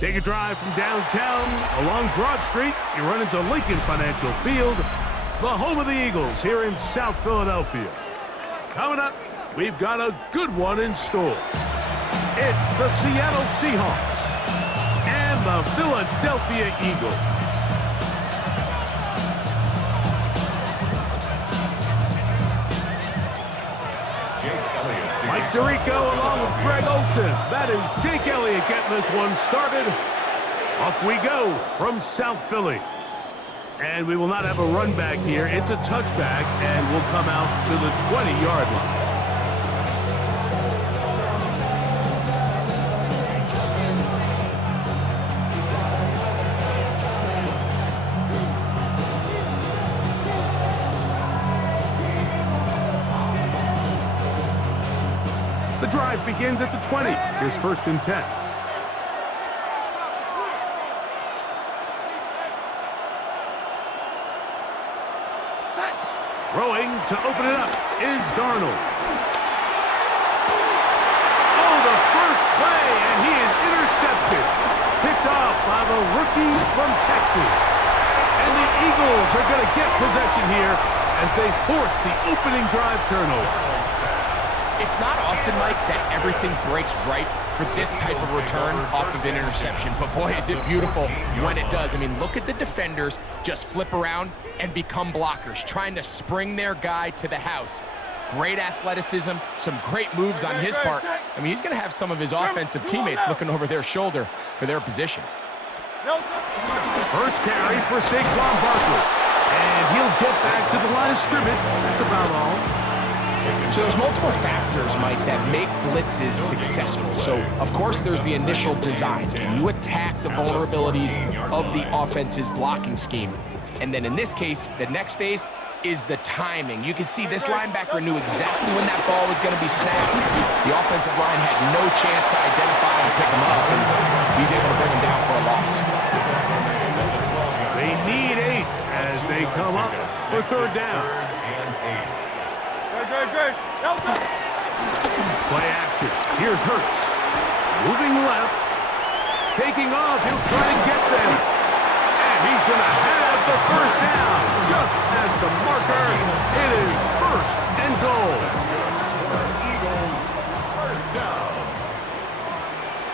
Take a drive from downtown along Broad Street. You run into Lincoln Financial Field, the home of the Eagles here in South Philadelphia. Coming up, we've got a good one in store. It's the Seattle Seahawks and the Philadelphia Eagles. Mike Tirico along with Greg Olsen. That is Jake Elliott getting this one started. Off we go from South Philly. And we will not have a run back here. It's a touchback, and we'll come out to the 20-yard line. The drive begins at the 20. Here's 1st and 10. Throwing to open it up is Darnold. Oh, the first play, and he is intercepted. Picked off by the rookie from Texas. And the Eagles are going to get possession here as they force the opening drive turnover. It's not often, Mike, that everything breaks right for this type of return off of an interception. But boy, is it beautiful when it does. I mean, look at the defenders just flip around and become blockers, trying to spring their guy to the house. Great athleticism, some great moves on his part. I mean, he's going to have some of his offensive teammates looking over their shoulder for their position. First carry for Saquon Barkley. And he'll get back to the line of scrimmage. That's about all. So there's multiple factors, Mike, that make blitzes successful. So, of course, there's the initial design. Can you attack the vulnerabilities of the offense's blocking scheme? And then in this case, the next phase is the timing. You can see this linebacker knew exactly when that ball was going to be snapped. The offensive line had no chance to identify and pick him up, and he's able to bring him down for a loss. They need 8 as they come up for 3rd down. Play action. Here's Hurts. Moving left. Taking off. He'll try to get there. And he's going to have the 1st down. Just as the marker, it is 1st and goal. Eagles, 1st down.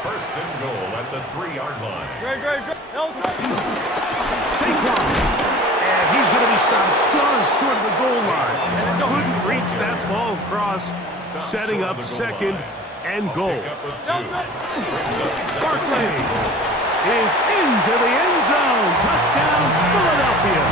1st and goal at the 3-yard line. Saquon. And he's going to be stopped just short of the goal line. Couldn't reach that ball across, setting up 2nd and goal. Barkley is into the end zone. Touchdown, Philadelphia.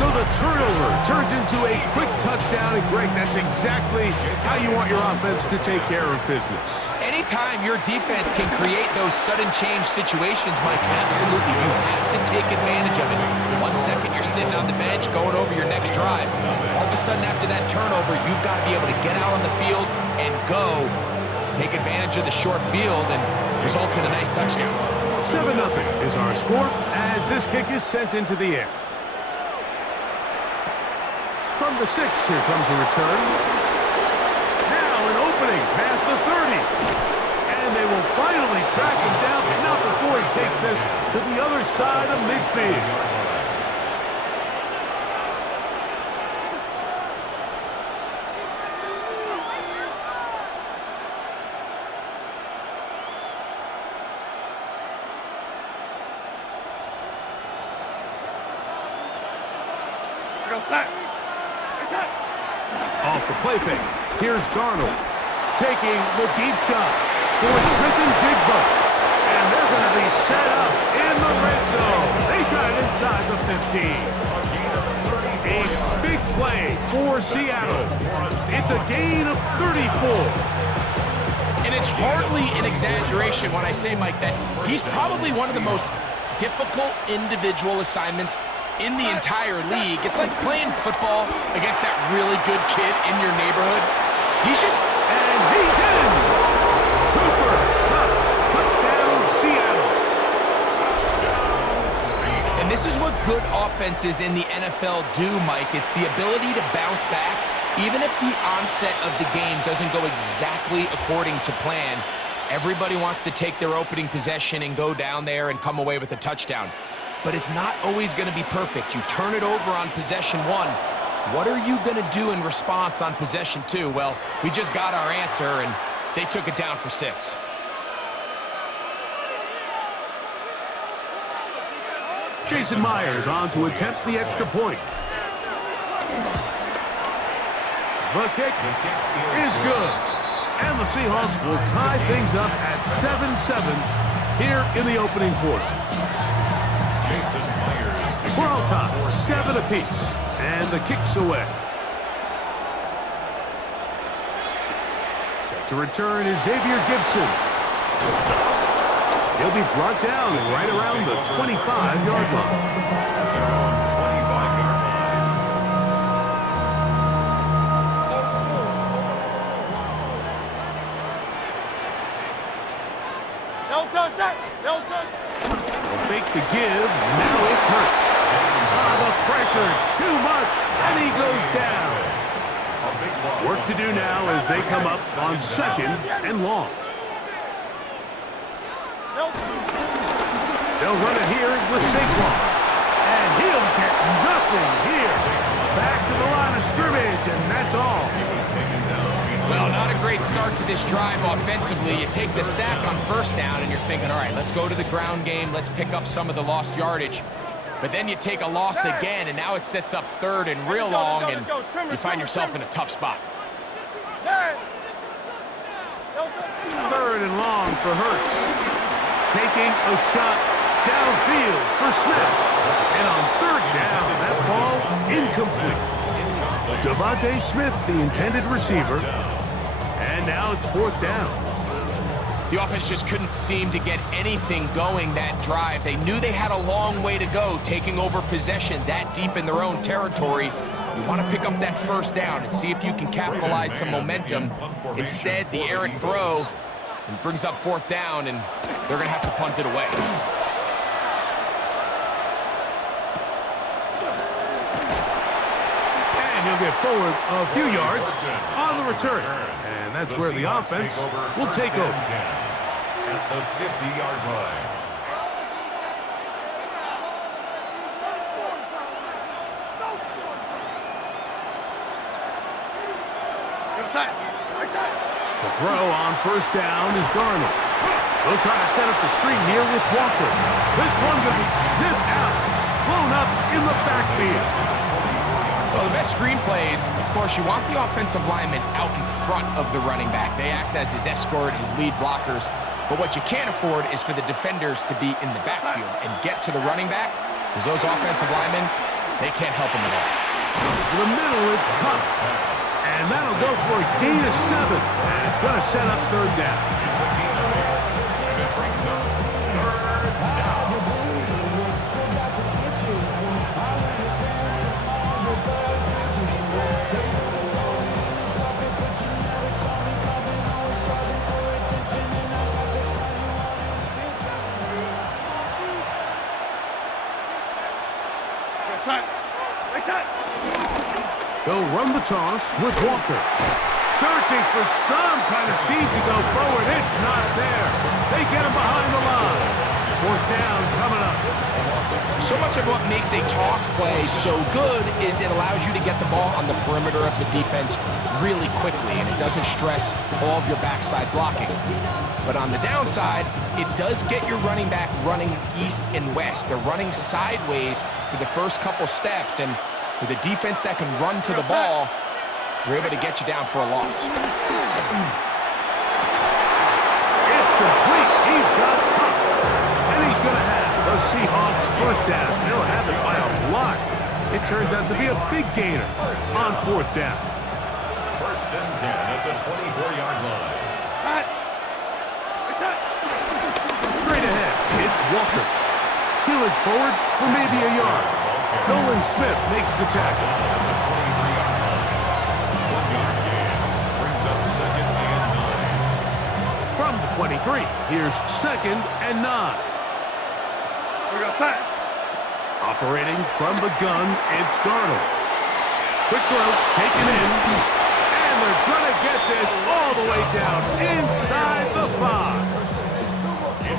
So the turnover turns into a quick touchdown, and Greg, that's exactly how you want your offense to take care of business. Anytime your defense can create those sudden change situations, Mike, absolutely, you have to take advantage of it. 1 second you're sitting on the bench going over your next drive. All of a sudden after that turnover, you've got to be able to get out on the field and go. Take advantage of the short field and results in a nice touchdown. 7-0 is our score as this kick is sent into the air. From the 6, here comes a return. Now an opening past the 30. And they will finally track him down, but not before he takes this to the other side of midfield. Off the play fake. Here's Darnold taking the deep shot for Smith-Njigba. And they're going to be set up in the red zone. They got it inside the 15. A big play for Seattle. It's a gain of 34. And it's hardly an exaggeration when I say, Mike, that he's probably one of the most difficult individual assignments in the entire league. It's like playing football against that really good kid in your neighborhood. He should... And he's in! Cooper Kupp, touchdown Seattle. And this is what good offenses in the NFL do, Mike. It's the ability to bounce back Even if the onset of the game doesn't go exactly according to plan, everybody wants to take their opening possession and go down there and come away with a touchdown. But it's not always going to be perfect. You turn it over on possession 1. What are you going to do in response on possession 2? Well, we just got our answer, and they took it down for 6. Jason Myers on to attempt the extra point. The kick is good. And the Seahawks will tie things up at 7-7 here in the opening quarter. We're all tied, 7 apiece, and the kick's away. Set to return is Xavier Gibson. He'll be brought down right around the 25-yard line. They'll fake the give, now it's Hurts. The pressure, too much, and he goes down. Work to do now as they come up on 2nd and long. They'll run it here with Saquon. And he'll get nothing here. Back to the line of scrimmage, and that's all. Well, not a great start to this drive offensively. You take the sack on 1st down, and you're thinking, all right, let's go to the ground game. Let's pick up some of the lost yardage. But then you take a loss again, and now it sets up 3rd and real long, and you find yourself in a tough spot. 3rd and long for Hurts. Taking a shot downfield for Smith. And on 3rd down, that ball incomplete. Devontae Smith, the intended receiver. And now it's 4th down. The offense just couldn't seem to get anything going that drive. They knew they had a long way to go, taking over possession that deep in their own territory. You want to pick up that 1st down and see if you can capitalize some momentum. Instead, the errant throw brings up 4th down, and they're going to have to punt it away. And he'll get forward a few yards on the return. And that's where the offense will take over. At the 50-yard line. To throw on 1st down is Darnold. They'll try to set up the screen here with Walker. This one going to be sniffed out, blown up in the backfield. Well, the best screen plays, of course, you want the offensive lineman out in front of the running back. They act as his escort, his lead blockers. But what you can't afford is for the defenders to be in the backfield and get to the running back, because those offensive linemen, they can't help him at all. To the middle, it's Cup. And that'll go for a gain of 7. And it's going to set up 3rd down. It's a gain of 8. And it brings up 3rd down. They'll run the toss with Walker. Searching for some kind of seed to go forward. It's not there. They get him behind the line. 4th down coming up. So much of what makes a toss play so good is it allows you to get the ball on the perimeter of the defense really quickly, and it doesn't stress all of your backside blocking. But on the downside, it does get your running back running east and west. They're running sideways for the first couple steps, and with a defense that can run to the ball, we're able to get you down for a loss. It's complete. He's got Cup. And he's going to have the Seahawks 1st down. They'll have it by a lot. It turns out to be a big gainer on 4th down. 1st and 10 at the 24-yard line. Straight ahead, it's Walker. He'll edge forward for maybe a yard. Nolan Smith makes the tackle. At the 23-yard line. 1-yard gain brings up 2nd and 9. From the 23, here's 2nd and 9. We got set. Operating from the gun, it's Darnold. Quick throw, taken in. And they're going to get this all the way down inside the 5.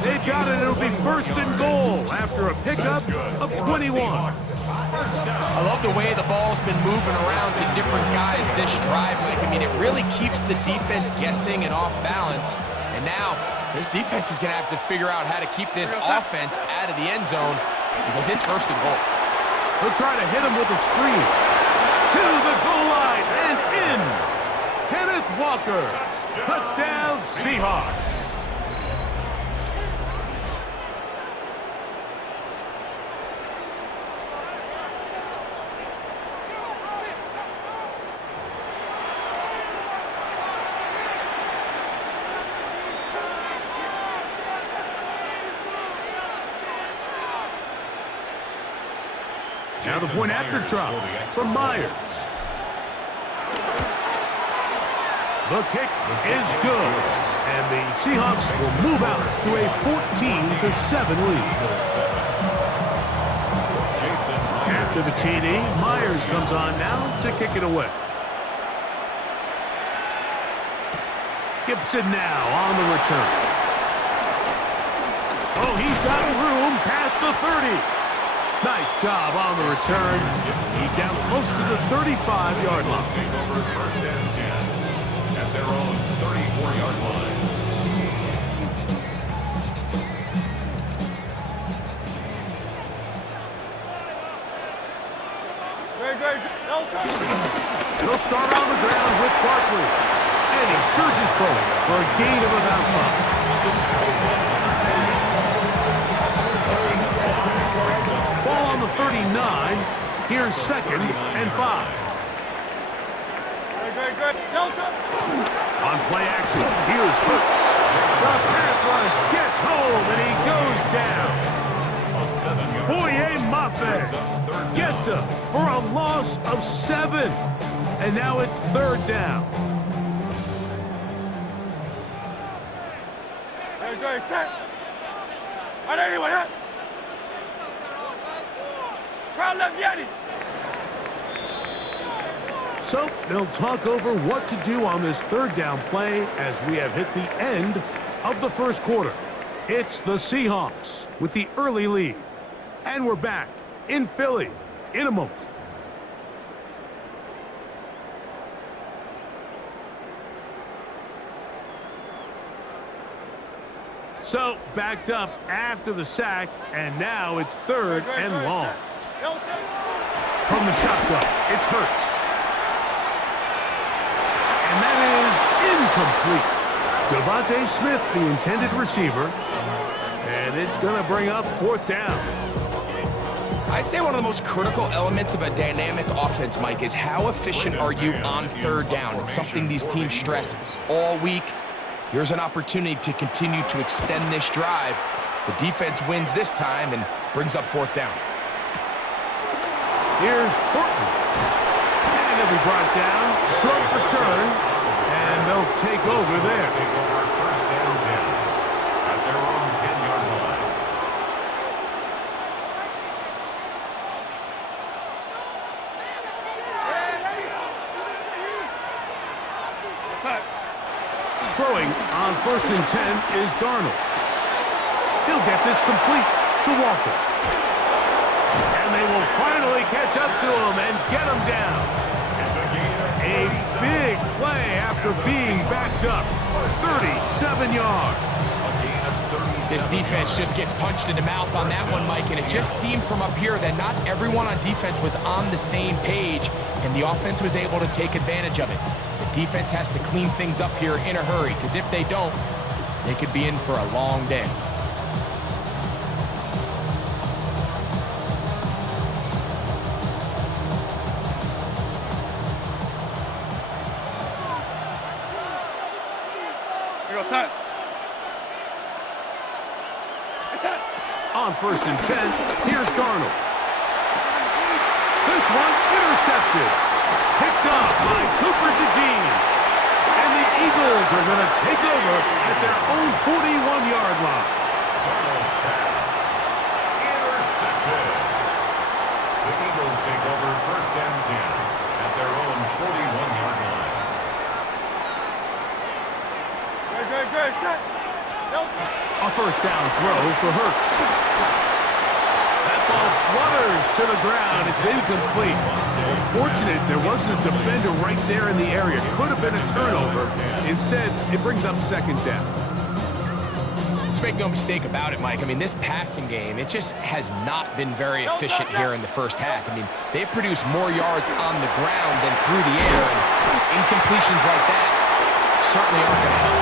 They've got it. It'll be first and goal after a pickup of 21. I love the way the ball's been moving around to different guys this drive, Mike. I mean, it really keeps the defense guessing and off balance. And now, this defense is going to have to figure out how to keep this offense out of the end zone because it's first and goal. He'll try to hit him with a screen. To the goal line and in. Kenneth Walker. Touchdown, Seahawks. Now the point after try from Myers. The kick is good, and the Seahawks will move out to a 14-7 lead. After the TD, Myers comes on now to kick it away. Gibson now on the return. Oh, he's got room past the 30. Nice job on the return. He's down close to the 35-yard line. Take over first and 10 at their own 34-yard line. They'll start on the ground with Barkley. And he surges forward for a gain of about 5. Ball on the 39. Here's second and 5. On play action, here's Hurts. The pass rush gets home, and he goes down. Boye Mafe gets him for a loss of 7. And now it's third down. So they'll talk over what to do on this third down play as we have hit the end of the first quarter. It's the Seahawks with the early lead. And we're back in Philly in a moment. So backed up after the sack, and now it's third and long. From the shotgun, it's Hurts. And that is incomplete. Devontae Smith, the intended receiver. And it's going to bring up fourth down. I'd say one of the most critical elements of a dynamic offense, Mike, is how efficient are you on third down. It's something these teams stress all week. Here's an opportunity to continue to extend this drive. The defense wins this time and brings up fourth down. Here's Horton. And he'll be brought down. Short return. And they'll take over there. Take over first and 10 at their own 10-yard line. Throwing on first and 10 is Darnold. He'll get this complete to Walker. And they will finally catch up to him and get him down. A big play after being backed up. 37 yards. This defense just gets punched in the mouth on that one, Mike, and it just seemed from up here that not everyone on defense was on the same page, and the offense was able to take advantage of it. The defense has to clean things up here in a hurry, because if they don't, they could be in for a long day. On first and 10, here's Darnold. This one intercepted. Picked off by Cooper DeJean. And the Eagles are going to take over at their own 41-yard line. Darnold's pass intercepted. The Eagles take over first and 10 at their A first down throw for Hurts. That ball flutters to the ground. It's incomplete. Unfortunate there wasn't a defender right there in the area. Could have been a turnover. Instead, it brings up second down. Let's make no mistake about it, Mike. I mean, this passing game, it just has not been very efficient here in the first half. I mean, they've produced more yards on the ground than through the air, and incompletions like that certainly aren't going to help.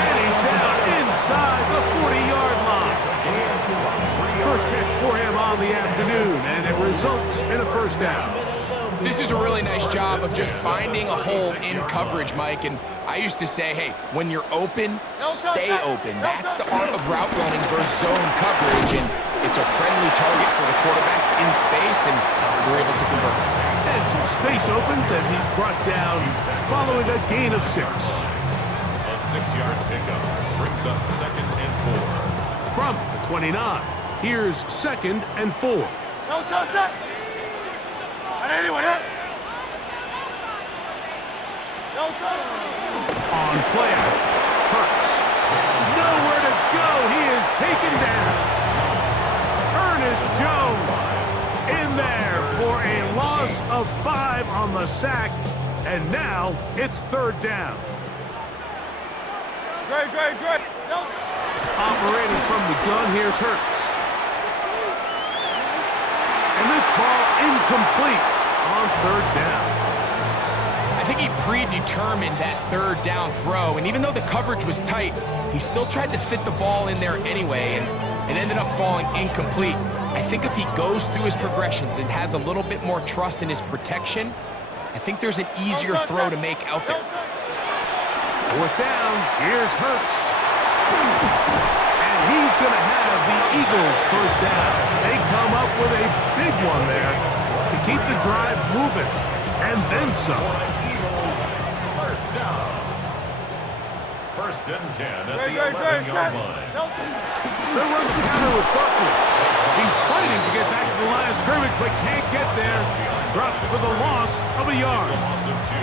And he's down inside the 40-yard line. First catch for him on the afternoon, and it results in a first down. This is a really nice job of just finding a hole in coverage, Mike. And I used to say, hey, when you're open, stay open. That's the art of route running versus zone coverage. And it's a friendly target for the quarterback in space, and they're able to convert. And some space opens as he's brought down following a gain of 6. A 6-yard pickup brings up 2nd and 4. From the 29, here's 2nd and 4. On play action, Hurts. Nowhere to go. He is taken down. Ernest Jones in there for a loss of 5 on the sack. And now it's 3rd down. Great. Operating from the gun, here's Hurts. And this ball incomplete on 3rd down. I think he predetermined that 3rd down throw, and even though the coverage was tight, he still tried to fit the ball in there anyway, and it ended up falling incomplete. I think if he goes through his progressions and has a little bit more trust in his protection, I think there's an easier throw to make out there. 4th down, here's Hurts. And he's going to have the Eagles first down. They come up with a big one there to keep the drive moving, and then some. Eagles first down. 1st and 10 at the 11-yard line. They'll run the counter with Buckley. He's fighting to get back to the line of scrimmage, but can't get there. Dropped for the loss of a yard. Loss of 2.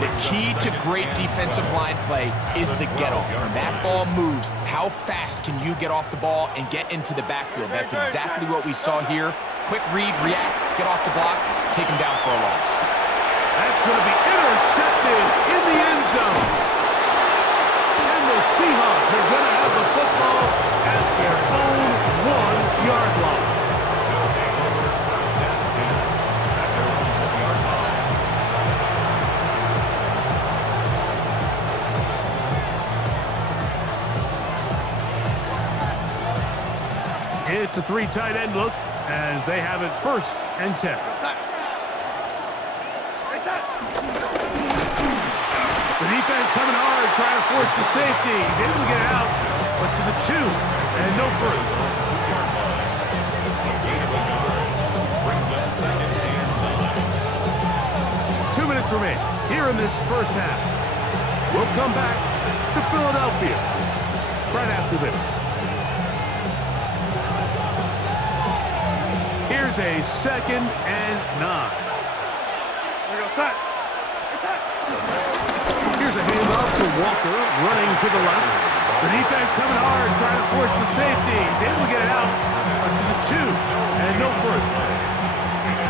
The key to great defensive line play is the get-off. When that ball moves, how fast can you get off the ball and get into the backfield? That's exactly what we saw here. Quick read, react, get off the block, take him down for a loss. That's going to be intercepted in the end zone. And the Seahawks are going to have the football at their own 1-yard line. It's a 3 tight end look as they have it 1st and 10. The defense coming hard, trying to force the safety. He's able to get it out, but to the 2 and no further. Brings up 2nd and 9. 2 minutes remain here in this first half. We'll come back to Philadelphia right after this. Here's a 2nd and 9. Here's a handoff to Walker, running to the left. The defense coming hard, trying to force the safety. He's able to get it out, but to the 2 and no further.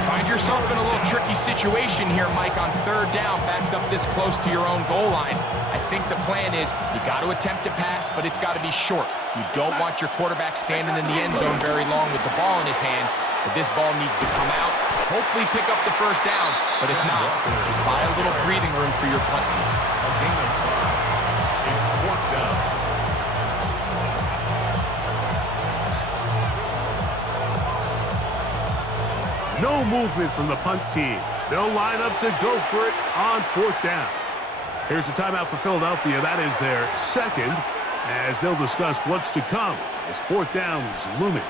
Find yourself in a little tricky situation here, Mike, on 3rd down, backed up this close to your own goal line. I think the plan is you got to attempt to pass, but it's got to be short. You don't want your quarterback standing in the end zone very long with the ball in his hand. But this ball needs to come out, hopefully pick up the 1st down. But if not, just buy a little breathing room for your punt team. A gain of 5. It's 4th down. No movement from the punt team. They'll line up to go for it on 4th down. Here's a timeout for Philadelphia. That is their 2nd, as they'll discuss what's to come as 4th down is looming.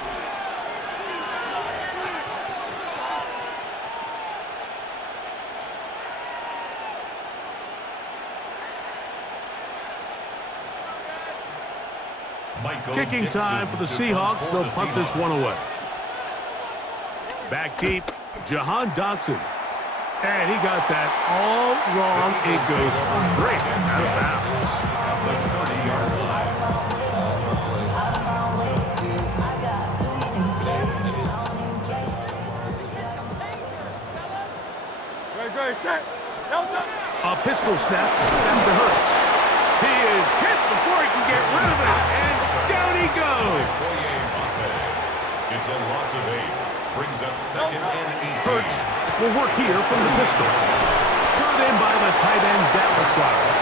Kicking time for the Seahawks. They'll punt this one away. Back deep, Jahan Dotson. And he got that all wrong. It goes straight out of bounds. initial snap, back to Hurts. He is hit before he can get rid of it, and down he goes. It's a loss of 8. Brings up second and 18. Hurts will work here from the pistol. Brought in by the tight end, Dallas Goedert.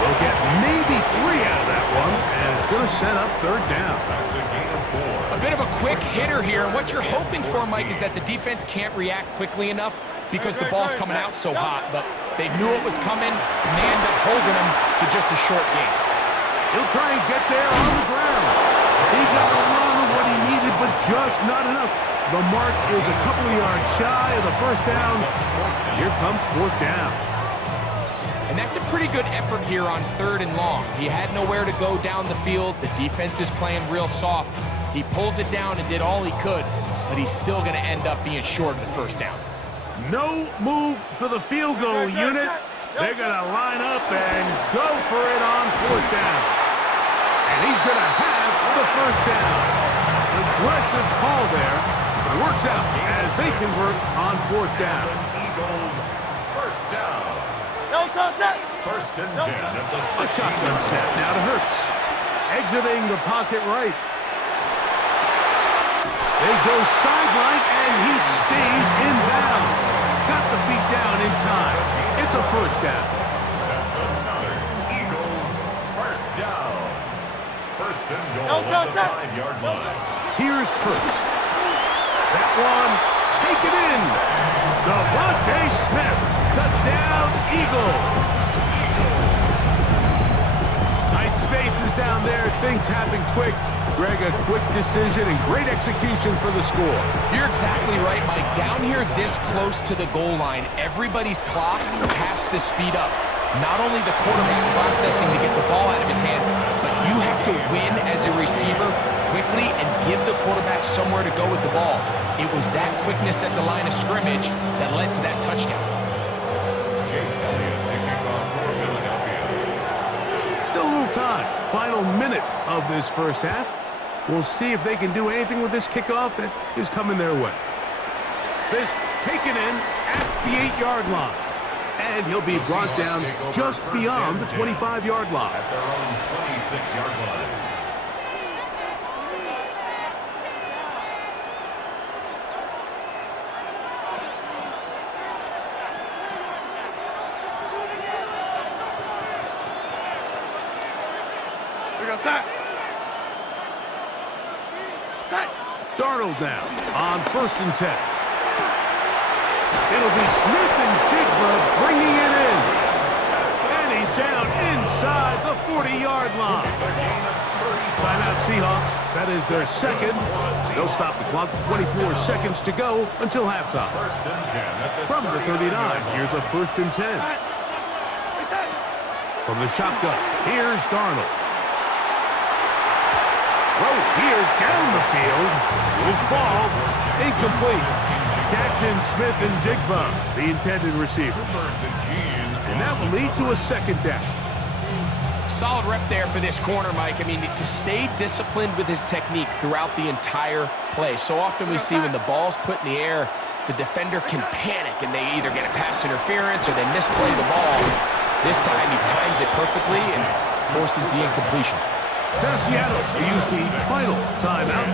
We'll get maybe 3 out of that one, and it's going to set up third down. That's a gain of 4. A bit of a quick hitter here, and what you're hoping for, Mike, is that the defense can't react quickly enough because the ball's coming out so hot, but they knew it was coming, and they end up holding him to just a short gain. He'll try and get there on the ground. He got a lot of what he needed, but just not enough. The mark is a couple of yards shy of the first down. Here comes fourth down. And that's a pretty good effort here on 3rd and long. He had nowhere to go down the field. The defense is playing real soft. He pulls it down and did all he could, but he's still going to end up being short of the first down. No move for the field goal unit. They're going to line up and go for it on fourth down. And he's going to have the first down. Aggressive call there. Works out as they convert on fourth down. Eagles, first down. First and 10 at the A 16. shotgun snap now to Hurts. Exiting the pocket right. They go sideline, and he stays in bounds. Got the feet down in time. It's a first down. That's another Eagles first down. First and goal at the 5-yard line. Here's Hurts. That one, take it in. Devontae Smith, touchdown, Eagles. Tight spaces down there, things happen quick. Greg, a quick decision and great execution for the score. You're exactly right, Mike. Down here this close to the goal line, everybody's clock has to speed up. Not only the quarterback processing to get the ball out of his hand, but you have to win as a receiver quickly and give the quarterback somewhere to go with the ball. It was that quickness at the line of scrimmage that led to that touchdown. Jake Elliott to kick off for Philadelphia. Still a little time. Final minute of this first half. We'll see if they can do anything with this kickoff that is coming their way. This taken in at the 8-yard line. And he'll be brought down just beyond the 25-yard line. At their own 26-yard line. Darnold now on 1st and 10. It'll be Smith and Jigba bringing it in. And he's down inside the 40-yard line. Timeout Seahawks. That is their second. They'll stop the clock with 24 seconds to go until halftime. First and 10 at the From the 39, here's a 1st and 10. From the shotgun, here's Darnold. Throw here down the field. Will fall. Incomplete. Jackson, Smith, and Jigba, the intended receiver. And that will lead to a second down. Solid rep there for this corner, Mike. I mean, to stay disciplined with his technique throughout the entire play. So often we see when the ball's put in the air, the defender can panic, and they either get a pass interference or they misplay the ball. This time, he times it perfectly and forces the incompletion. Now Seattle will use the final timeout,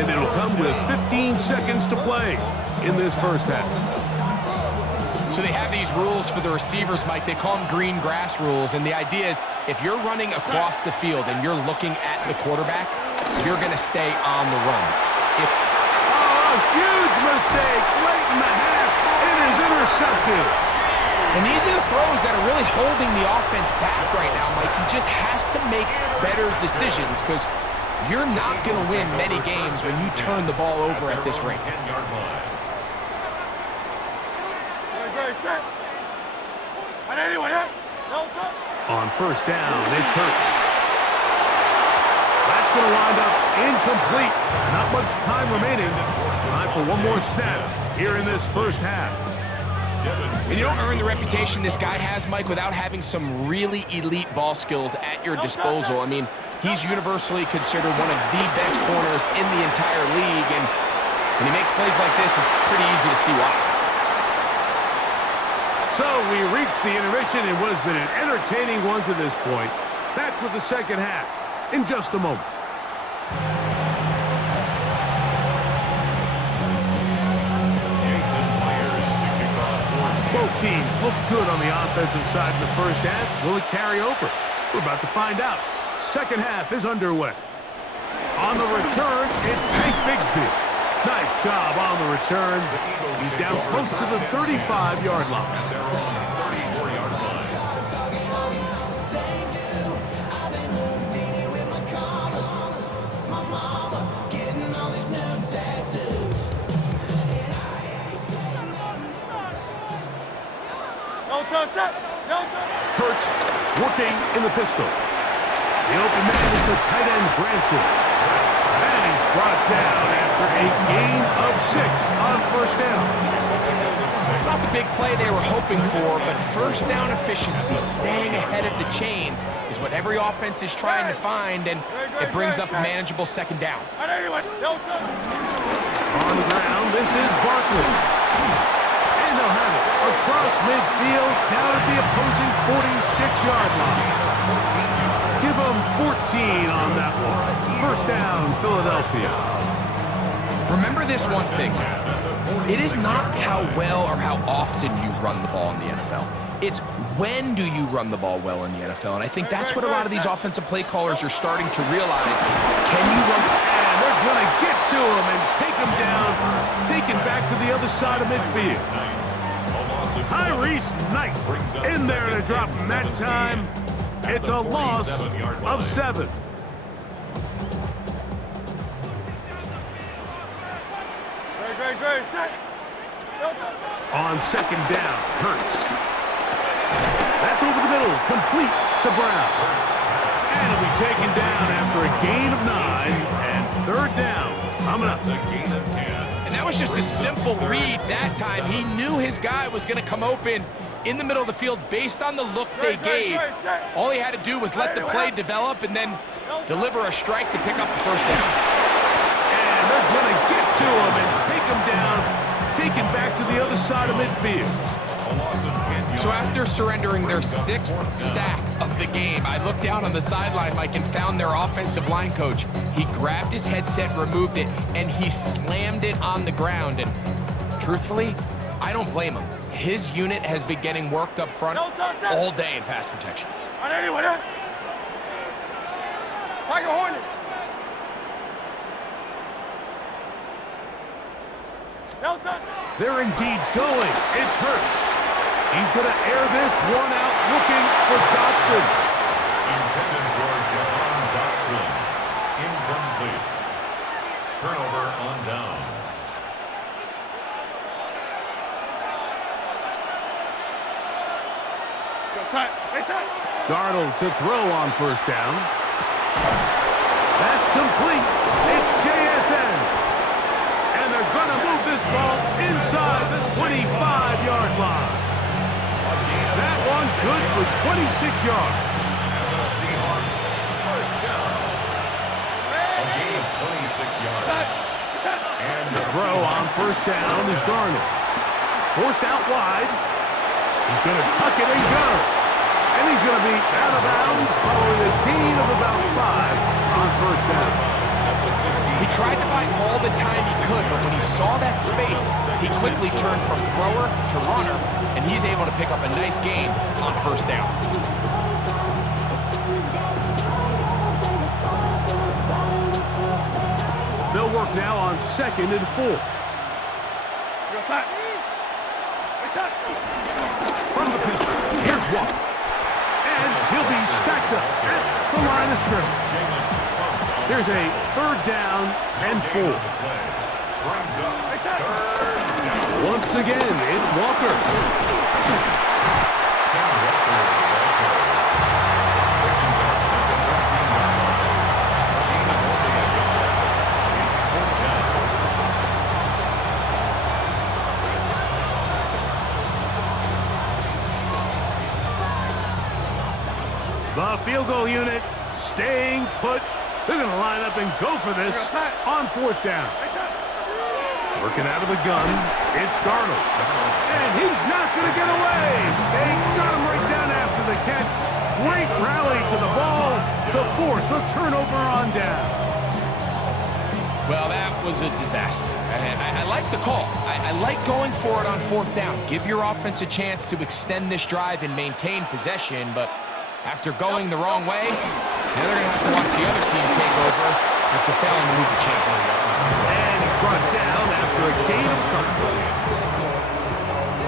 and it'll come with 15 seconds to play in this first half. So they have these rules for the receivers, Mike. They call them green grass rules, and the idea is if you're running across the field and you're looking at the quarterback, you're going to stay on the run. Oh, a huge mistake late in the half. It is intercepted. And these are the throws that are really holding the offense back right now, Mike. He just has to make better decisions because you're not going to win many games when you turn the ball over at this rate. 10-yard line. On first down, it's Hurts. That's going to wind up incomplete. Not much time remaining. Time for one more snap here in this first half. And you don't earn the reputation this guy has, Mike, without having some really elite ball skills at your disposal. I mean, he's universally considered one of the best corners in the entire league, and when he makes plays like this, it's pretty easy to see why. So we reached the intermission in what has been an entertaining one to this point. Back with the second half in just a moment. Both teams look good on the offensive side in the first half. Will it carry over? We're about to find out. Second half is underway. On the return, it's Hank Bigsby. Nice job on the return. He's down close to the 35-yard line. And they're on the 34-yard line. Hurts working in the pistol. The open man is the tight end, Branson. And he's brought down after a gain of 6 on first down. It's not the big play they were hoping for, but first down efficiency, staying ahead of the chains, is what every offense is trying to find, and it brings up a manageable second down. On the ground, this is Barkley. And they'll have it across midfield, down at the opposing 46-yard line. Give them 14 on that one. First down, Philadelphia. Remember this one thing. It is not how well or how often you run the ball in the NFL. It's when do you run the ball well in the NFL. And I think that's what a lot of these offensive play callers are starting to realize. Can you run? And they're going to get to him and take him down, taken back to the other side of midfield. Tyrese Knight in there to drop him that time. It's a loss of 7. On second down, Hurts. That's over the middle, complete to Brown. And he'll be taken down after a gain of 9 and third down. Coming up. That's a gain of 10. And that was just a simple read that time. He knew his guy was going to come open in the middle of the field based on the look they gave. All he had to do was let the play develop and then deliver a strike to pick up the first down. And they're going to get to him and take him down, taken back to the other side of midfield. A loss of 10 yards. So after surrendering their 6th sack of the game, I looked down on the sideline, Mike, and found their offensive line coach. He grabbed his headset, removed it, and he slammed it on the ground. And truthfully, I don't blame him. His unit has been getting worked up front all day in pass protection. They're indeed going. It's Hurts. He's going to air this one out, looking for Dotson. Intended for Jahan Dotson. Incomplete. Turnover on downs. Darnold to throw on first down. That's complete. It's JSN. And they're going to move this ball inside the 25-yard line. That one's good for 26 yards. And the Seahawks first down. A gain of 26 yards. And the Throw on first down is Darnold. Forced out wide. He's going to tuck it and go. And he's going to be out of bounds following a gain of about 5 on first down. He tried to buy all the time he could, but when he saw that space, he quickly turned from thrower to runner, and he's able to pick up a nice gain on first down. They'll work now on 2nd and 4. From the pistol, here's Walker. And he'll be stacked up at the line of scrimmage. Here's a third down and 4. Once again, it's Walker. The field goal unit staying put. They're going to line up and go for this on 4th down. Working out of the gun, it's Darnold. And he's not going to get away. They got him right down after the catch. Great rally to the ball to force a turnover on down. Well, that was a disaster. I like the call. I like going for it on 4th down. Give your offense a chance to extend this drive and maintain possession, but after going the wrong way, now they're going to have to watch the other team take over after failing to move the chains. And he's brought down after a gain of couple.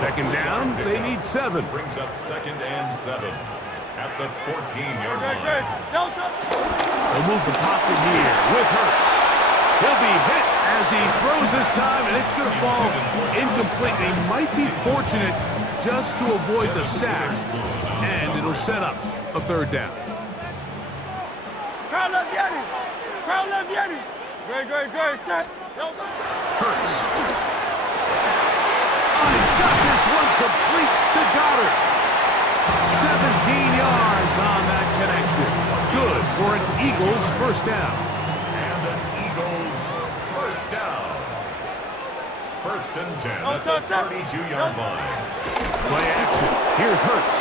2nd down, they need 7. Brings up 2nd and 7 at the 14-yard line. They'll move the pocket here with Hurts. He'll be hit as he throws this time, and it's going to fall incomplete. They might be fortunate just to avoid the sack, and it'll set up a 3rd down. Hurts. He's got this one complete to Goddard. 17 yards on that connection. Good for an Eagles 1st down. And an Eagles 1st down. 1st and 10 at the 32-yard line. Play action. Here's Hurts.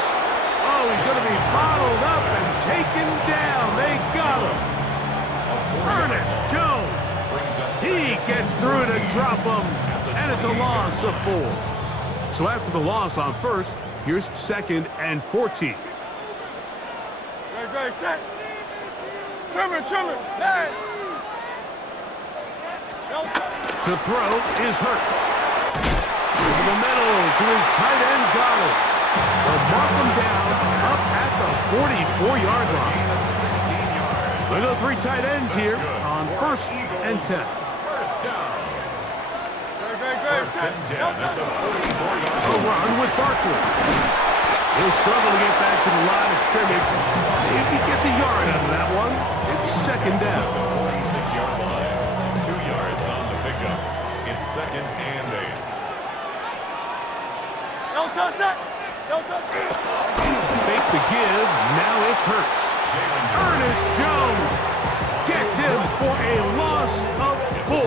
Oh, he's going to be bottled up and taken down. They got him. Ernest Jones. He gets through to drop him, and it's a loss of 4. So after the loss on 1st, here's 2nd and 14. To throw is Hurts. Over the middle to his tight end, Goddard. They'll mark him down up at the 44-yard line. Look at the 3 tight ends here on 1st and 10. 1st down. 1st and 10 at the 44-yard A run with Barkley. He'll struggle to get back to the line of scrimmage. Maybe he gets a yard out of that one. It's 2nd down. 46-yard line. 2 yards on the pickup. It's 2nd and 8. Fake the give. Now it's Hurts. Ernest Jones gets him for a loss of 4.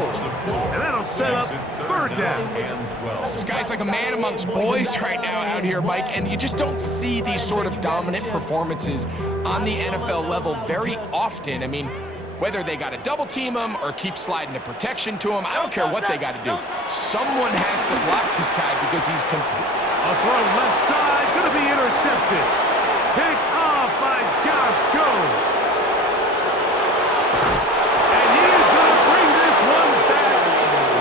And that'll set up 3rd down. This guy's like a man amongst boys right now out here, Mike, and you just don't see these sort of dominant performances on the NFL level very often. I mean, whether they got to double team him or keep sliding the protection to him, I don't care what they got to do. Someone has to block this guy because he's complete. A throw left side, going to be intercepted. Picked off by Josh Jones. And he is going to bring this one back.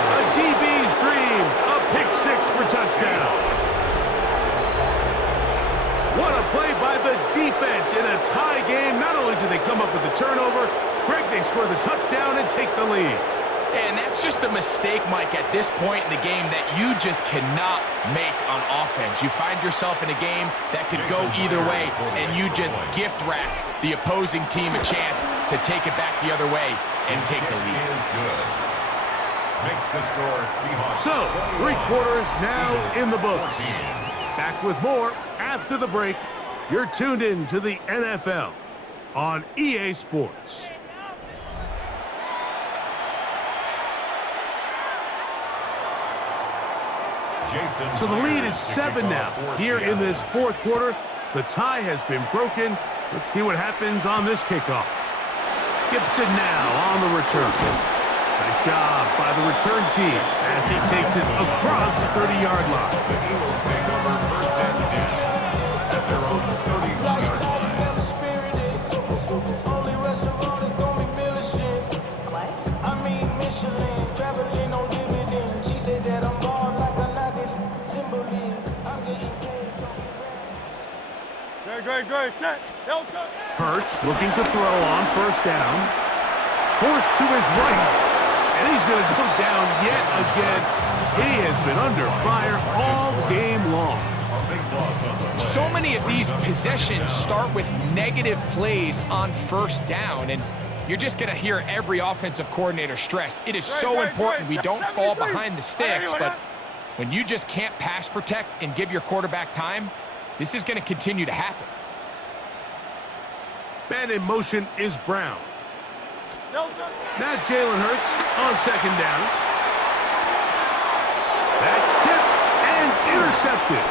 A DB's dream, a pick 6 for touchdown. What a play by the defense in a tie game. Not only do they come up with the turnover, Greg, they score the touchdown and take the lead. And that's just a mistake, Mike, at this point in the game that you just cannot make on offense. You find yourself in a game that could go either way, and you just gift wrap the opposing team a chance to take it back the other way and take the lead. Is good. Makes the score Seahawks. So, 3 quarters now in the books. Back with more after the break. You're tuned in to the NFL on EA Sports. So the lead is 7 now. Here in this 4th quarter, the tie has been broken. Let's see what happens on this kickoff. Gibson now on the return. Nice job by the return team as he takes it across the 30-yard line. The Eagles take over 1st and 10 at their own 30-yard line. Hurts looking to throw on 1st down. Forced to his right. And he's going to go down yet again. He has been under fire all game long. So many of these possessions start with negative plays on 1st down, and you're just going to hear every offensive coordinator stress. It is so important we don't fall behind the sticks, but when you just can't pass protect and give your quarterback time, this is going to continue to happen. Man in motion is Brown. Now Jalen Hurts on 2nd down. That's tipped and intercepted.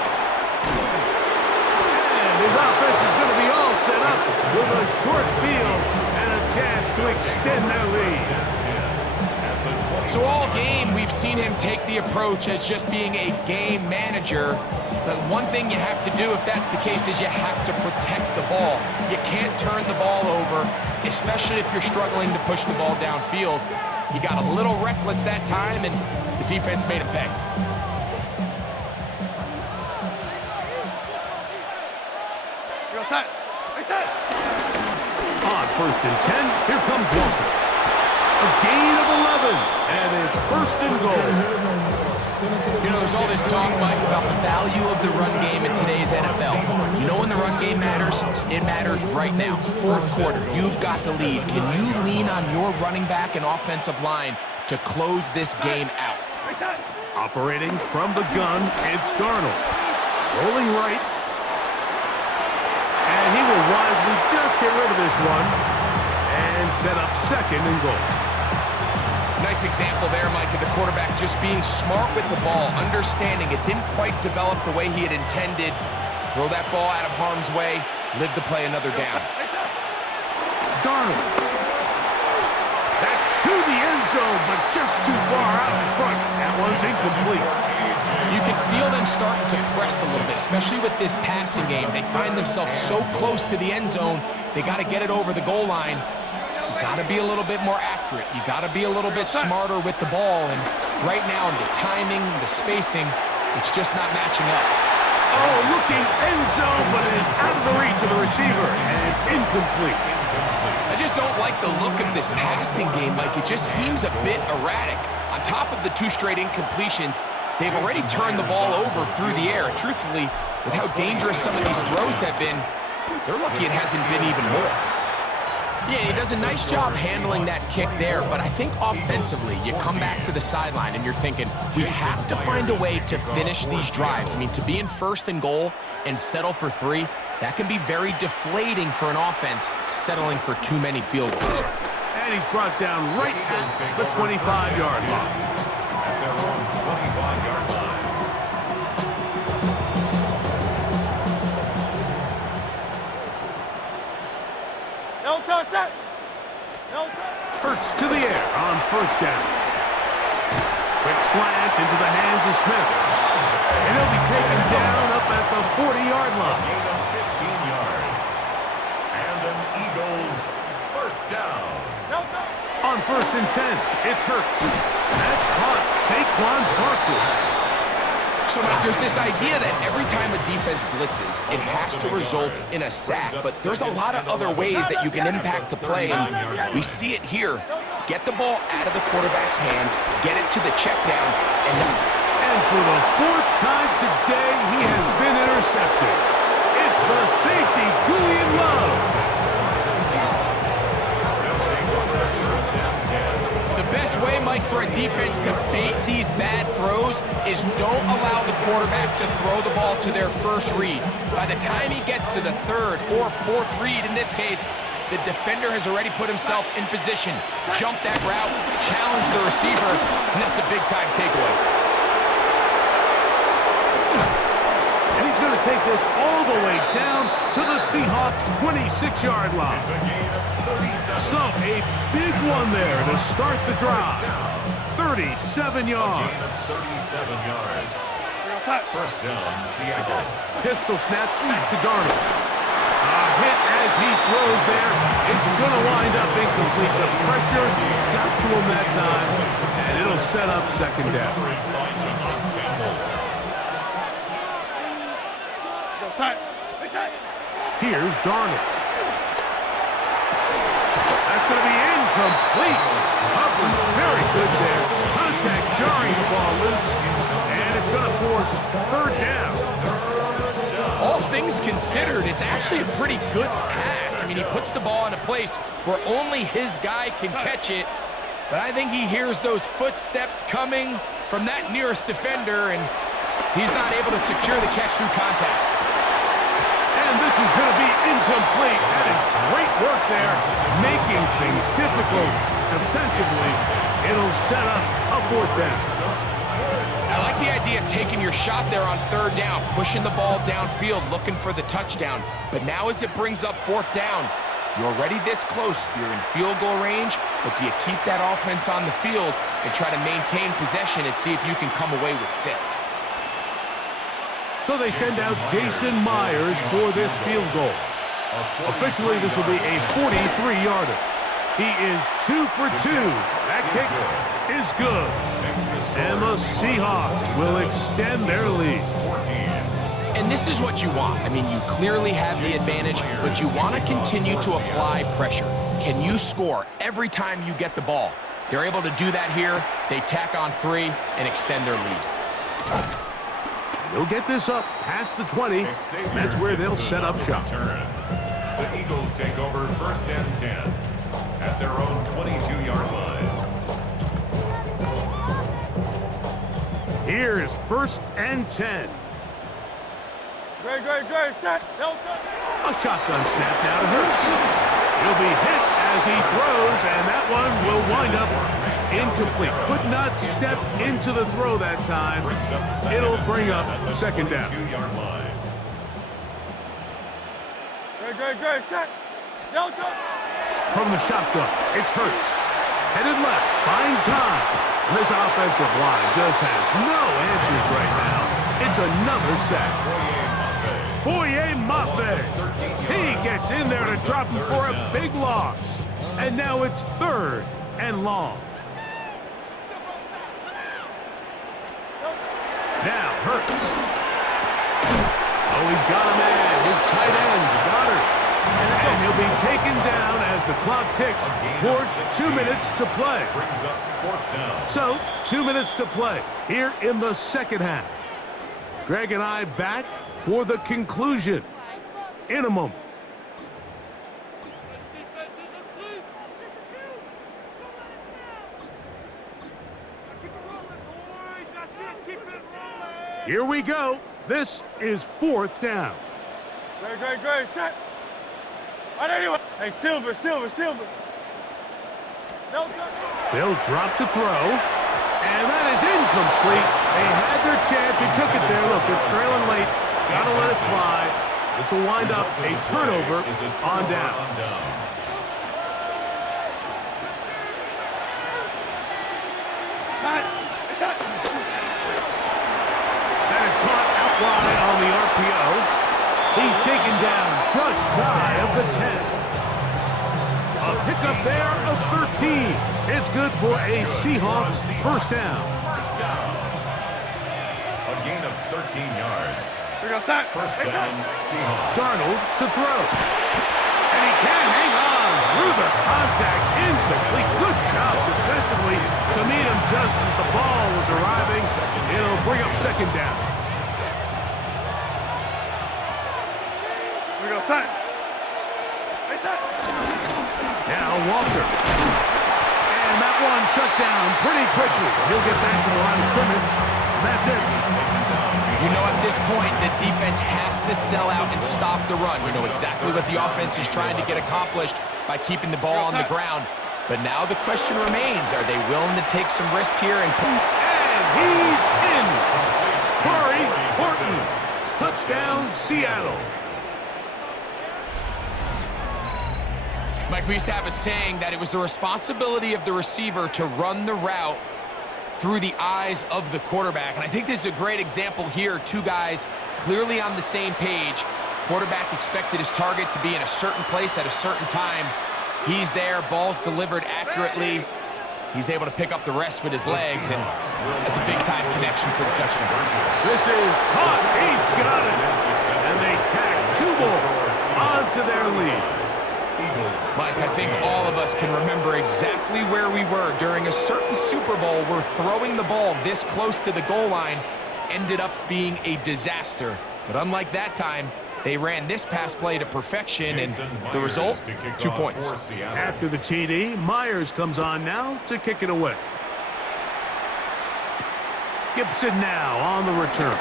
And his offense is going to be all set up with a short field and a chance to extend their lead. So all game, we've seen him take the approach as just being a game manager. But one thing you have to do if that's the case is you have to protect the ball. You can't turn the ball over, especially if you're struggling to push the ball downfield. He got a little reckless that time, and the defense made him pay. On 1st and 10, here comes Walker. A gain of 11, and it's 1st and goal. You know, there's all this talk, Mike, about the value of the run game in today's NFL. You know when the run game matters? It matters right now. 4th quarter, you've got the lead. Can you lean on your running back and offensive line to close this game out? Operating from the gun, it's Darnold. Rolling right. And he will wisely just get rid of this one and set up 2nd and goal. Nice example there, Mike, of the quarterback just being smart with the ball, understanding it didn't quite develop the way he had intended. Throw that ball out of harm's way, live to play another down. Darnold. That's to the end zone, but just too far out in front. That one's incomplete. You can feel them starting to press a little bit, especially with this passing game. They find themselves so close to the end zone, they got to get it over the goal line. You got to be a little bit more accurate. You got to be a little bit smarter with the ball. And right now, the timing, the spacing, it's just not matching up. Oh, looking end zone, but it is out of the reach of the receiver and incomplete. I just don't like the look of this passing game, Mike. It just seems a bit erratic. On top of the 2 straight incompletions, they've already turned the ball over through the air. Truthfully, with how dangerous some of these throws have been, they're lucky it hasn't been even more. Yeah, he does a nice job handling that kick there, but I think offensively, you come back to the sideline and you're thinking, we have to find a way to finish these drives. I mean, to be in 1st and goal and settle for 3, that can be very deflating for an offense settling for too many field goals. And he's brought down right at the 25-yard line. At their own 25-yard line. Hurts to the air on 1st down. Quick slant into the hands of Smith. And he'll be taken down up at the 40-yard line. Gain of 15 yards. And an Eagles 1st down. On 1st and 10, it's Hurts. That's caught. Saquon Barkley. So, Mike, there's this idea that every time a defense blitzes, it has to result in a sack, but there's a lot of other ways that you can impact the play, and we see it here. Get the ball out of the quarterback's hand, get it to the check down, and for the 4th time today, he has been intercepted. It's the safety, Julian Love. The best way, Mike, for a defense to bait these bad throws is don't allow the quarterback to throw the ball to their 1st read. By the time he gets to the 3rd or 4th read, in this case, the defender has already put himself in position, jump that route, challenge the receiver, and that's a big-time takeaway. And he's going to take this all the way down to the Seahawks' 26-yard line. So, a big one there to start the drive. 37 yards. 37 yards. 1st down, Seattle. Pistol snap back to Darnold. A hit as he throws there. It's going to wind up incomplete. The pressure got to him that time, and it'll set up 2nd down. Here's Darnold. That's going to be incomplete. Covered very good there. Contact jarring the ball loose, and it's going to force 3rd down. All things considered, it's actually a pretty good pass. I mean, he puts the ball in a place where only his guy can catch it, but I think he hears those footsteps coming from that nearest defender, and he's not able to secure the catch through contact. And this is going to be incomplete. That is great work there, making things difficult defensively. It'll set up a 4th down. I like the idea of taking your shot there on third down, pushing the ball downfield, looking for the touchdown. But now as it brings up fourth down, you're already this close. You're in field goal range, but do you keep that offense on the field and try to maintain possession and see if you can come away with 6? So they send out Jason Myers for this field goal. Officially, this will be a 43-yarder. He is 2 for 2. That kick is good. And the Seahawks will extend their lead. And this is what you want. I mean, you clearly have the advantage, but you want to continue to apply pressure. Can you score every time you get the ball? They're able to do that here. They tack on 3 and extend their lead. They'll get this up past the 20. That's where they'll set up shop. The Eagles take over 1st and 10 at their own 22-yard line. Here's 1st and 10. Great, set. A shotgun snap now to Hurts. He'll be hit as he throws, and that one will wind up incomplete. Could not step into the throw that time. It'll bring up 2nd down. Great, set. From the shotgun, it's Hurts. Headed left, buying time. And this offensive line just has no answers right now. It's another sack. Boye Mafe. He gets in there to drop him for a big loss. And now it's 3rd and long. Now Hurts. Oh, he's got a man. His tight end, Goddard. And he'll be taken down as the clock ticks towards 2 minutes to play. So, 2 minutes to play here in the second half. Greg and I back for the conclusion in a moment. Here we go. This is 4th down. Great, set. Anyway. Hey, Silver. No, They'll drop to throw. And that is incomplete. They had their chance. They took it there. Look, they're trailing late. Gotta let it fly. This will wind up a turnover on down. That is caught out wide on the RPO. He's taken down just shy of the 10. A pickup there of 13. It's good for a Seahawks 1st down. A gain of 13 yards. First down, Seahawks. Darnold to throw. And he can hang on through the contact. Incomplete. Good job defensively to meet him just as the ball was arriving. It'll bring up 2nd down. Now Walker. And that one shut down pretty quickly. He'll get back to the line of scrimmage. And that's it. You know, at this point, the defense has to sell out and stop the run. You know exactly what the offense is trying to get accomplished by keeping the ball on the ground. But now the question remains, are they willing to take some risk here? And he's in. Corey Horton. Touchdown, Seattle. Mike, we used to have a saying that it was the responsibility of the receiver to run the route through the eyes of the quarterback. And I think this is a great example here. 2 guys clearly on the same page. Quarterback expected his target to be in a certain place at a certain time. He's there, ball's delivered accurately. He's able to pick up the rest with his legs, and that's a big-time connection for the touchdown. This is caught. He's got it. And they tack 2 more onto their lead. Mike, I think all of us can remember exactly where we were during a certain Super Bowl where throwing the ball this close to the goal line ended up being a disaster. But unlike that time, they ran this pass play to perfection, and the result, 2 points. After the TD, Myers comes on now to kick it away. Gibson now on the return.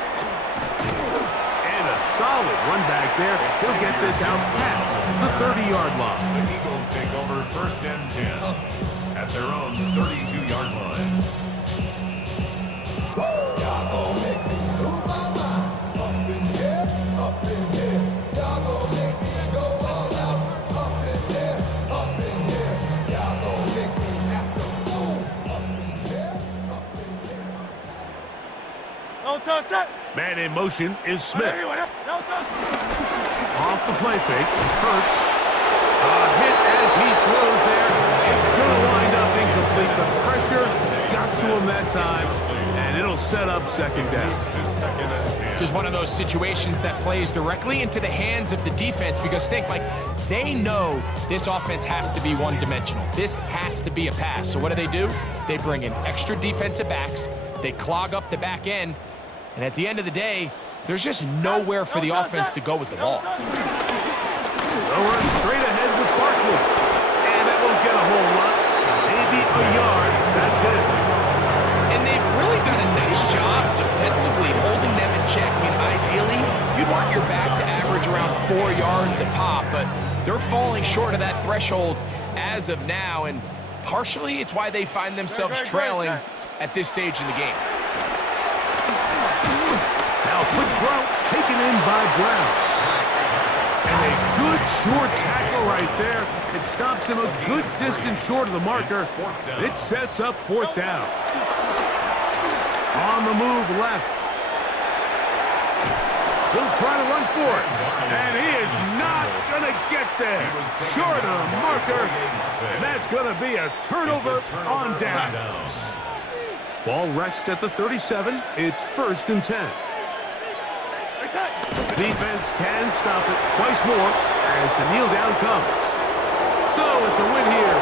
And a solid run back there. He'll get this out past the 30-yard line. The Eagles take over 1st and 10 at their own 32-yard line. Man in motion is Smith. No, Off the play fake. Hurts. A hit as he throws there. It's going to wind up incomplete. The pressure got to him that time, and it'll set up second down. This is one of those situations that plays directly into the hands of the defense because think, like, they know this offense has to be one-dimensional. This has to be a pass. So what do? They bring in extra defensive backs. They clog up the back end. And at the end of the day, there's just nowhere for the offense to go with the ball. They'll run straight ahead with Barkley. And that won't get a whole lot. Maybe a yard. That's it. And they've really done a nice job defensively holding them in check. I mean, ideally, you'd want your back to average around 4 yards a pop, but they're falling short of that threshold as of now, and partially it's why they find themselves trailing at this stage in the game. Now a quick throw taken in by Brown. And a good short tackle right there. It stops him a good distance short of the marker. It sets up fourth down. On the move left. He'll try to run for it. And he is not going to get there. Short of the marker. And that's going to be a turnover on downs. Ball rests at the 37. It's 1st and 10. The defense can stop it twice more as the kneel down comes. So it's a win here